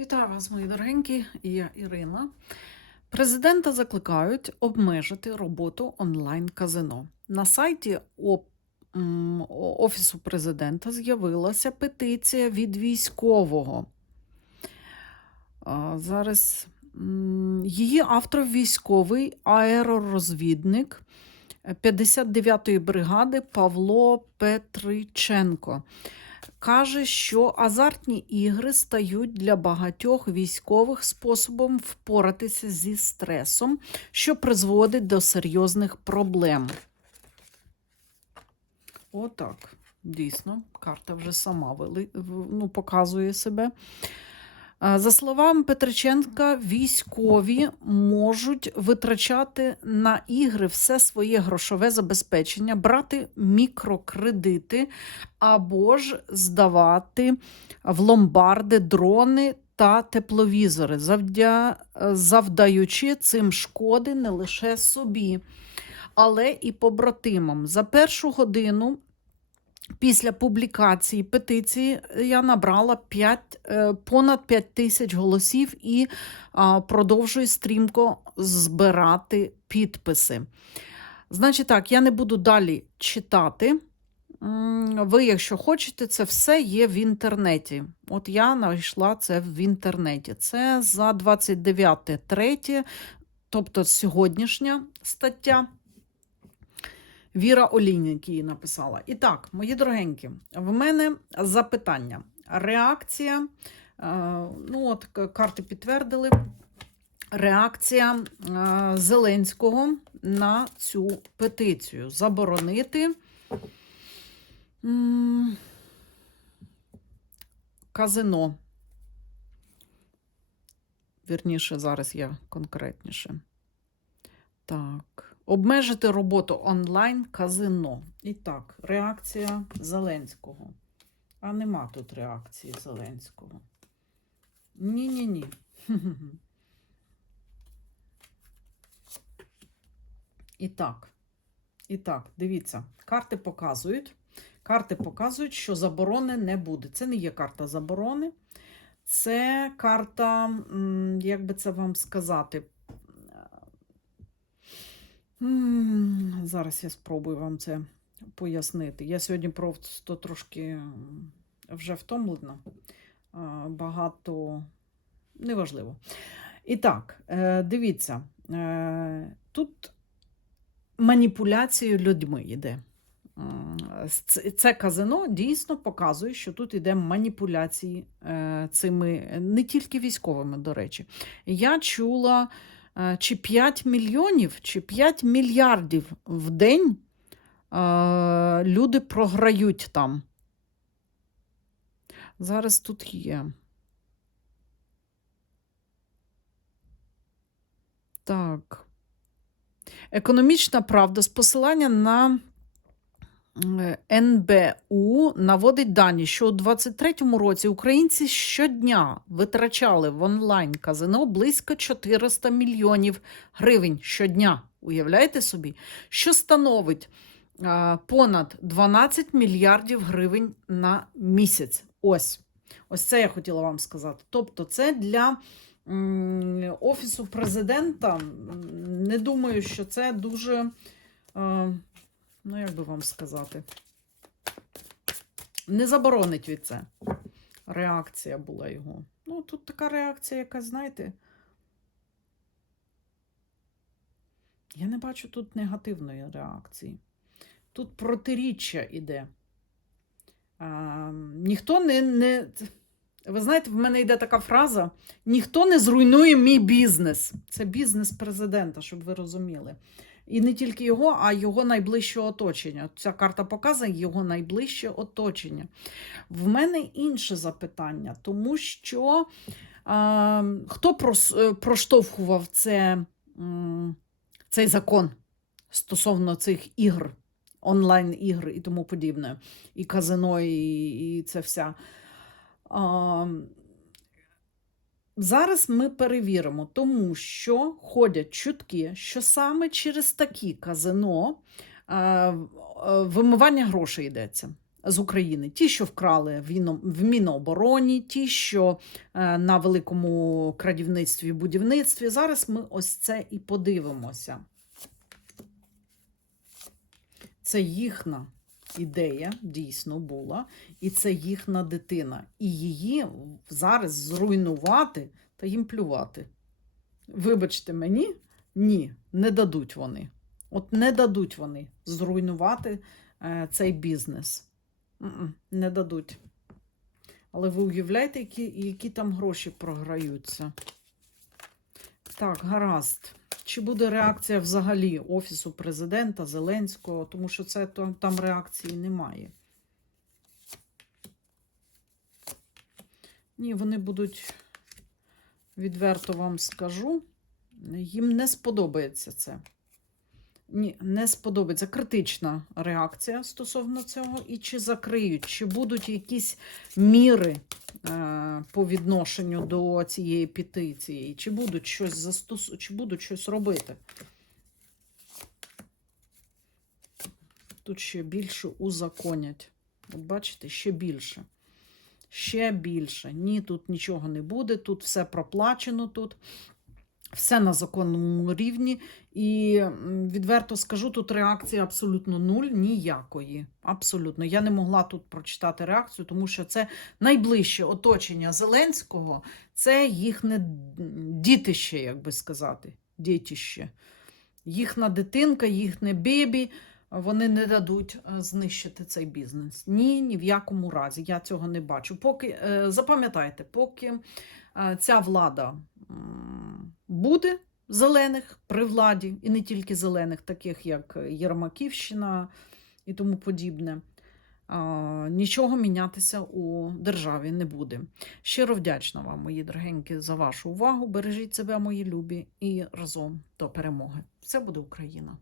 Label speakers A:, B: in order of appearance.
A: Вітаю вас, мої дорогенькі, я Ірина. Президента закликають обмежити роботу онлайн-казино. На сайті Офісу президента з'явилася петиція від військового. Зараз її автор військовий аеророзвідник 59-ї бригади Павло Петриченко. Каже, що азартні ігри стають для багатьох військових способом впоратися зі стресом, що призводить до серйозних проблем. Отак, дійсно, карта вже сама вели, ну, показує себе. А, За словами Петриченка, військові можуть витрачати на ігри все своє грошове забезпечення, брати мікрокредити або ж здавати в ломбарди дрони та тепловізори, завдя... завдаючи цим шкоди не лише собі, але і побратимам. За першу годину після публікації петиції я набрала 5, е, понад 5 тисяч голосів і продовжую стрімко збирати підписи. Значить так, я не буду далі читати. Ви, якщо хочете, це все є в інтернеті. От я знайшла це в інтернеті. Це за 29.3, тобто сьогоднішня стаття. Віра Олійник її написала. І так, мої дорогенькі, в мене запитання. Реакція, е, ну от карти підтвердили, реакція е, Зеленського на цю петицію. Заборонити казино. Вірніше, зараз я конкретніше. Так. Обмежити роботу онлайн казино. І так, реакція Зеленського. А нема тут реакції Зеленського. Ні-ні-ні. І так. І так, дивіться, карти показують. Карти показують, що заборони не буде. Це не є карта заборони. Це карта, як би це вам сказати, Зараз я спробую вам це пояснити. Я сьогодні просто трошки вже втомлена. Багато неважливо. І так, е, дивіться, е, тут маніпуляцією людьми йде. Це казино дійсно показує, що тут йде маніпуляції е, цими не тільки військовими, до речі. Я чула чи 5 мільйонів, чи 5 мільярдів в день е, люди програють там. Зараз тут є. Так. Економічна правда з посилання на е, НБУ наводить дані, що у 2023 році українці щодня витрачали в онлайн казино близько 400 мільйонів гривень щодня. Уявляєте собі, що становить понад 12 мільярдів гривень на місяць. Ось. Ось це я хотіла вам сказати. Тобто, це для Офісу президента. Не думаю, що це дуже. Ну, як би вам сказати, не заборонить від це. Реакція була його. Ну, тут така реакція, яка, знаєте, я не бачу тут негативної реакції. Тут протиріччя іде. А, ніхто не, не. Ви знаєте, в мене йде така фраза: ніхто не зруйнує мій бізнес. Це бізнес президента, щоб ви розуміли. І не тільки його, а його найближче оточення. Ця карта показує його найближче оточення. В мене інше запитання, тому що а, хто прос, е, проштовхував це, цей закон стосовно цих ігр, онлайн-ігр і тому подібне, і казино, і, і це вся. А, Зараз ми перевіримо, тому що ходять чутки, що саме через такі казино е, е, вимивання грошей йдеться. з України. Ті, що вкрали в Іно- в Мінобороні, ті, що е, на великому крадівництві і будівництві. Зараз ми ось це і подивимося. Це їхня ідея дійсно була, і це їхня дитина. І її зараз зруйнувати та їм плювати. Вибачте мені, ні, не дадуть вони. От не дадуть вони зруйнувати е, цей бізнес. Не дадуть. Але ви уявляєте, які, які там гроші програються. Так, гаразд. Чи буде реакція взагалі Офісу президента Зеленського, тому що це там реакції немає. Ні, вони будуть, відверто вам скажу, їм не сподобається це. Ні, не сподобається. Критична реакція стосовно цього. І чи закриють, чи будуть якісь міри е, по відношенню до цієї петиції, чи будуть щось застос... чи будуть щось робити. Тут ще більше узаконять. От бачите, ще більше. Ще більше. Ні, тут нічого не буде, тут все проплачено тут. Все на законному рівні. І відверто скажу, тут реакції абсолютно нуль, ніякої. Абсолютно. Я не могла тут прочитати реакцію, тому що це найближче оточення Зеленського, це їхнє дітище, як би сказати. Дітище. Їхня дитинка, їхнє бебі. Вони не дадуть е, знищити цей бізнес. Ні, ні в якому разі. Я цього не бачу. Поки е, запам'ятайте, поки е, ця влада буде зелених при владі, і не тільки зелених, таких як Єрмаківщина і тому подібне. Нічого мінятися у державі не буде. Щиро вдячна вам, мої дорогенькі, за вашу увагу. Бережіть себе, мої любі, і разом до перемоги. Все буде Україна!